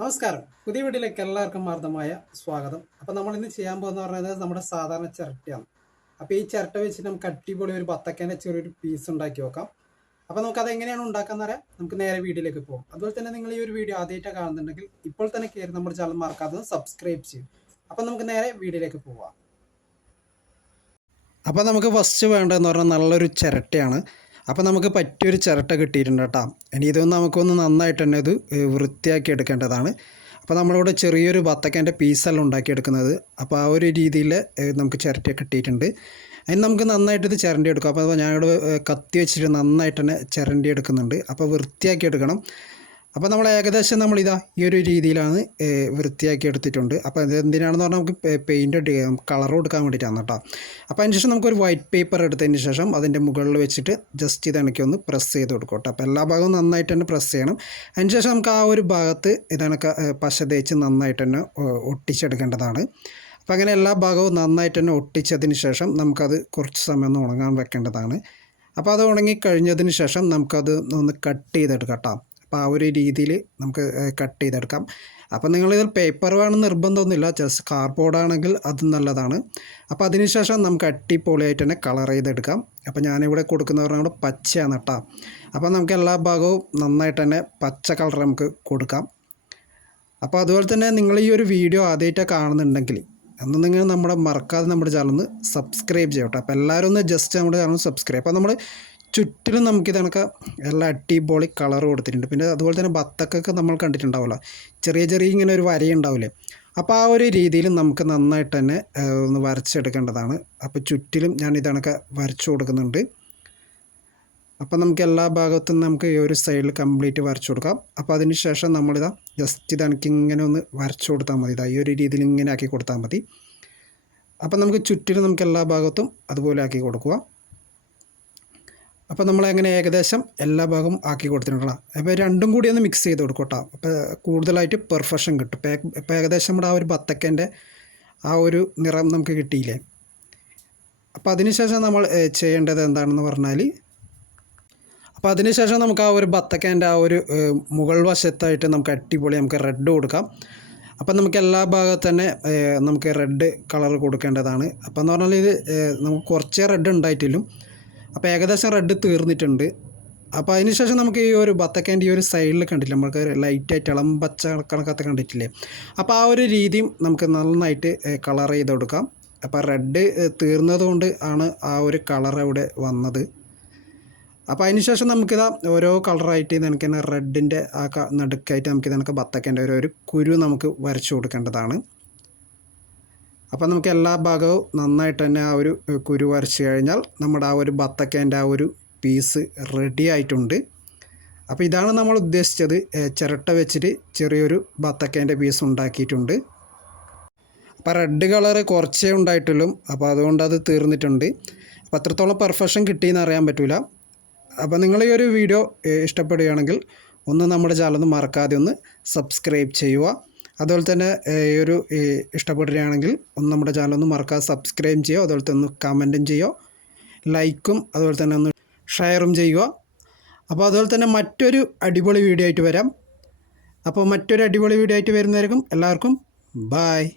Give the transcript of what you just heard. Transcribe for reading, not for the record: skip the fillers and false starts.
നമസ്കാരം. പുതിയ വീഡിയോയിലേക്ക് എല്ലാവർക്കും ഹാർദമായ സ്വാഗതം. അപ്പോൾ നമ്മൾ ഇന്ന് ചെയ്യാൻ പോകുന്ന പറയുന്നത് നമ്മുടെ സാധാരണ ചിരട്ടയാണ്. അപ്പോൾ ഈ ചിരട്ട വെച്ച് നമുക്ക് അടിപൊളി ഒരു ബത്തക്കേൻ്റെ ചെറിയൊരു പീസ് ഉണ്ടാക്കി നോക്കാം. അപ്പോൾ നമുക്ക് അതെങ്ങനെയാണ് ഉണ്ടാക്കാന്ന് പറയാം. നമുക്ക് നേരെ വീഡിയോയിലേക്ക് പോകും. അതുപോലെ തന്നെ നിങ്ങൾ ഈ ഒരു വീഡിയോ ആദ്യമായിട്ട് കാണുന്നുണ്ടെങ്കിൽ ഇപ്പോൾ തന്നെ കയറി നമ്മുടെ ചാനൽ മറക്കാതെ സബ്സ്ക്രൈബ് ചെയ്യും. അപ്പോൾ നമുക്ക് നേരെ വീഡിയോയിലേക്ക് പോവാം. അപ്പോൾ നമുക്ക് ഫസ്റ്റ് വേണ്ടതെന്ന് പറഞ്ഞാൽ നല്ലൊരു ചിരട്ടയാണ്. അപ്പോൾ നമുക്ക് പറ്റിയൊരു ചിരട്ട കിട്ടിയിട്ടുണ്ട് കേട്ടോ. ഇനി ഇതൊന്ന് നമുക്കൊന്ന് നന്നായിട്ട് തന്നെ ഇത് വൃത്തിയാക്കി എടുക്കേണ്ടതാണ്. അപ്പോൾ നമ്മളിവിടെ ചെറിയൊരു ബത്തക്കേൻ്റെ പീസെല്ലാം ഉണ്ടാക്കിയെടുക്കുന്നത്. അപ്പോൾ ആ ഒരു രീതിയിൽ നമുക്ക് ചിരട്ട കിട്ടിയിട്ടുണ്ട്. അതിന് നമുക്ക് നന്നായിട്ട് ഇത് ചിരണ്ടി എടുക്കാം. അപ്പോൾ ഞാനിവിടെ കത്തി വെച്ചിട്ട് നന്നായിട്ട് തന്നെ ചിരണ്ടി എടുക്കുന്നുണ്ട്. അപ്പോൾ വൃത്തിയാക്കി എടുക്കണം. അപ്പോൾ നമ്മൾ ഏകദേശം നമ്മളിതാ ഈ ഒരു രീതിയിലാണ് വൃത്തിയാക്കി എടുത്തിട്ടുണ്ട്. അപ്പോൾ ഇത് എന്തിനാണെന്ന് പറഞ്ഞാൽ നമുക്ക് പെയിൻറ്റ് കളർ കൊടുക്കാൻ വേണ്ടിയിട്ടാണ് കേട്ടോ. അപ്പോൾ അതിന് ശേഷം നമുക്കൊരു വൈറ്റ് പേപ്പർ എടുത്തതിന് ശേഷം അതിൻ്റെ മുകളിൽ വെച്ചിട്ട് ജസ്റ്റ് ഇതണക്കി ഒന്ന് പ്രസ് ചെയ്ത് കൊടുക്കും കേട്ടോ. അപ്പോൾ എല്ലാ ഭാഗവും നന്നായിട്ട് തന്നെ പ്രസ് ചെയ്യണം. അതിന് ശേഷം നമുക്ക് ആ ഒരു ഭാഗത്ത് ഇതണക്ക് പശ തേച്ച് നന്നായിട്ട് തന്നെ ഒട്ടിച്ചെടുക്കേണ്ടതാണ്. അപ്പോൾ അങ്ങനെ എല്ലാ ഭാഗവും നന്നായിട്ട് തന്നെ ഒട്ടിച്ചതിന് ശേഷം നമുക്കത് കുറച്ച് സമയം ഒന്ന് ഉണങ്ങാൻ വെക്കേണ്ടതാണ്. അപ്പോൾ അത് ഉണങ്ങി കഴിഞ്ഞതിന് ശേഷം നമുക്കത് ഒന്ന് കട്ട് ചെയ്തെടുക്കാം കേട്ടോ. അപ്പോൾ ആ ഒരു രീതിയിൽ നമുക്ക് കട്ട് ചെയ്തെടുക്കാം. അപ്പോൾ നിങ്ങളിതിൽ പേപ്പർ വേണം നിർബന്ധമൊന്നുമില്ല, ജസ്റ്റ് കാർഡ്ബോർഡാണെങ്കിൽ അത് നല്ലതാണ്. അപ്പോൾ അതിനുശേഷം നമുക്ക് അടിപൊളിയായിട്ട് തന്നെ കളർ ചെയ്തെടുക്കാം. അപ്പോൾ ഞാനിവിടെ കൊടുക്കുന്ന പറഞ്ഞാൽ പച്ചയാണ് കേട്ടോ. അപ്പോൾ നമുക്ക് എല്ലാ ഭാഗവും നന്നായിട്ട് തന്നെ പച്ച കളർ നമുക്ക് കൊടുക്കാം. അപ്പോൾ അതുപോലെ തന്നെ നിങ്ങൾ ഈ ഒരു വീഡിയോ ആദ്യമായിട്ടാണ് കാണുന്നുണ്ടെങ്കിൽ അന്ന് നിങ്ങൾ മറക്കാതെ നമ്മുടെ ചാനൽ ഒന്ന് സബ്സ്ക്രൈബ് ചെയ്യട്ടോ. അപ്പോൾ എല്ലാവരും ഒന്ന് ജസ്റ്റ് നമ്മുടെ ചാനൽ സബ്സ്ക്രൈബ്. അപ്പോൾ നമ്മൾ ചുറ്റിലും നമുക്കിതണക്ക് എല്ലാം അടിപൊളി കളർ കൊടുത്തിട്ടുണ്ട്. പിന്നെ അതുപോലെ തന്നെ ബത്തക്കൊക്കെ നമ്മൾ കണ്ടിട്ടുണ്ടാവുമല്ലോ, ചെറിയ ചെറിയ ഇങ്ങനെ ഒരു വരയുണ്ടാവില്ലേ. അപ്പോൾ ആ ഒരു രീതിയിൽ നമുക്ക് നന്നായിട്ട് തന്നെ ഒന്ന് വരച്ചെടുക്കേണ്ടതാണ്. അപ്പോൾ ചുറ്റിലും ഞാൻ ഇതണക്ക് വരച്ചു കൊടുക്കുന്നുണ്ട്. അപ്പോൾ നമുക്ക് എല്ലാ ഭാഗത്തും നമുക്ക് ഈ ഒരു സൈഡിൽ കംപ്ലീറ്റ് വരച്ചു കൊടുക്കാം. അപ്പോൾ അതിന് ശേഷം നമ്മളിതാ ജസ്റ്റ് ഇതണക്ക് ഇങ്ങനെ ഒന്ന് വരച്ചു കൊടുത്താൽ മതി. ഇതാ ഈ ഒരു രീതിയിൽ ഇങ്ങനെ ആക്കി കൊടുത്താൽ മതി. അപ്പോൾ നമുക്ക് ചുറ്റിലും നമുക്ക് എല്ലാ ഭാഗത്തും അതുപോലെ ആക്കി കൊടുക്കുക. അപ്പോൾ നമ്മളങ്ങനെ ഏകദേശം എല്ലാ ഭാഗവും ആക്കി കൊടുത്തിട്ടുള്ള. അപ്പോൾ രണ്ടും കൂടി ഒന്ന് മിക്സ് ചെയ്ത് കൊടുക്കും കേട്ടോ. അപ്പോൾ കൂടുതലായിട്ട് പെർഫെക്ഷൻ കിട്ടും. ഇപ്പോൾ ഏകദേശം നമ്മുടെ ആ ഒരു ബത്തക്കൻ്റെ ആ ഒരു നിറം നമുക്ക് കിട്ടിയില്ലേ. അപ്പോൾ അതിനുശേഷം നമ്മൾ ചെയ്യേണ്ടത് എന്താണെന്ന് പറഞ്ഞാൽ, അപ്പോൾ അതിനുശേഷം നമുക്ക് ആ ഒരു ബത്തക്കൻ്റെ ആ ഒരു മുകൾ വശത്തായിട്ട് നമുക്ക് അടിപൊളി നമുക്ക് റെഡ് കൊടുക്കാം. അപ്പം നമുക്ക് എല്ലാ ഭാഗത്ത് തന്നെ നമുക്ക് റെഡ് കളർ കൊടുക്കേണ്ടതാണ്. അപ്പോൾ എന്ന് പറഞ്ഞാൽ ഇത് നമുക്ക് കുറച്ചേ റെഡ് ഉണ്ടായിട്ടില്ലും. അപ്പോൾ ഏകദേശം റെഡ് തീർന്നിട്ടുണ്ട്. അപ്പോൾ അതിനുശേഷം നമുക്ക് ഈ ഒരു ബത്തക്കേൻ്റെ ഈ ഒരു സൈഡിൽ കണ്ടില്ല, നമുക്ക് ലൈറ്റായിട്ട് ഇളം പച്ച കണക്കത്ത് കണ്ടിട്ടില്ലേ. അപ്പോൾ ആ ഒരു രീതിയും നമുക്ക് നന്നായിട്ട് കളർ ചെയ്ത് കൊടുക്കാം. അപ്പോൾ റെഡ് തീർന്നത് കൊണ്ട് ആണ് ആ ഒരു കളർ അവിടെ വന്നത്. അപ്പോൾ അതിനുശേഷം നമുക്കിതാ ഓരോ കളറായിട്ട് നമുക്ക് തന്നെ റെഡിൻ്റെ ആ നടുക്കായിട്ട് നമുക്ക് നമുക്ക് ബത്തക്കേൻ്റെ ഒരു കുരു നമുക്ക് വരച്ചു കൊടുക്കേണ്ടതാണ്. അപ്പോൾ നമുക്ക് എല്ലാ ഭാഗവും നന്നായിട്ട് തന്നെ ആ ഒരു കുരു വരച്ച് കഴിഞ്ഞാൽ നമ്മുടെ ആ ഒരു ബത്തക്കേൻ്റെ ആ ഒരു പീസ് റെഡി ആയിട്ടുണ്ട്. അപ്പോൾ ഇതാണ് നമ്മൾ ഉദ്ദേശിച്ചത്. ചിരട്ട വെച്ചിട്ട് ചെറിയൊരു ബത്തക്കേൻ്റെ പീസ് ഉണ്ടാക്കിയിട്ടുണ്ട്. അപ്പോൾ റെഡ് കളറ് കുറച്ചേ ഉണ്ടായിട്ടുള്ളൂ. അപ്പോൾ അതുകൊണ്ട് അത് തീർന്നിട്ടുണ്ട്. അപ്പോൾ അത്രത്തോളം പെർഫെക്ഷൻ കിട്ടിയെന്ന് അറിയാൻ പറ്റില്ല. അപ്പോൾ നിങ്ങൾ ഈ ഒരു വീഡിയോ ഇഷ്ടപ്പെടുകയാണെങ്കിൽ ഒന്ന് നമ്മുടെ ചാനൽ മറക്കാതെ ഒന്ന് സബ്സ്ക്രൈബ് ചെയ്യുക. അതുപോലെ തന്നെ ഈ ഒരു ഇഷ്ടപ്പെടുകയാണെങ്കിൽ ഒന്ന് നമ്മുടെ ചാനൽ ഒന്ന് മറക്കാതെ സബ്സ്ക്രൈബ് ചെയ്യുക. അതുപോലെ തന്നെ ഒന്ന് കമൻറ്റും ചെയ്യുക, ലൈക്കും അതുപോലെ തന്നെ ഒന്ന് ഷെയറും ചെയ്യുക. അപ്പോൾ അതുപോലെ തന്നെ മറ്റൊരു അടിപൊളി വീഡിയോ ആയിട്ട് വരാം. അപ്പോൾ മറ്റൊരു അടിപൊളി വീഡിയോ ആയിട്ട് വരുന്നതായിരിക്കും. എല്ലാവർക്കും ബായ്.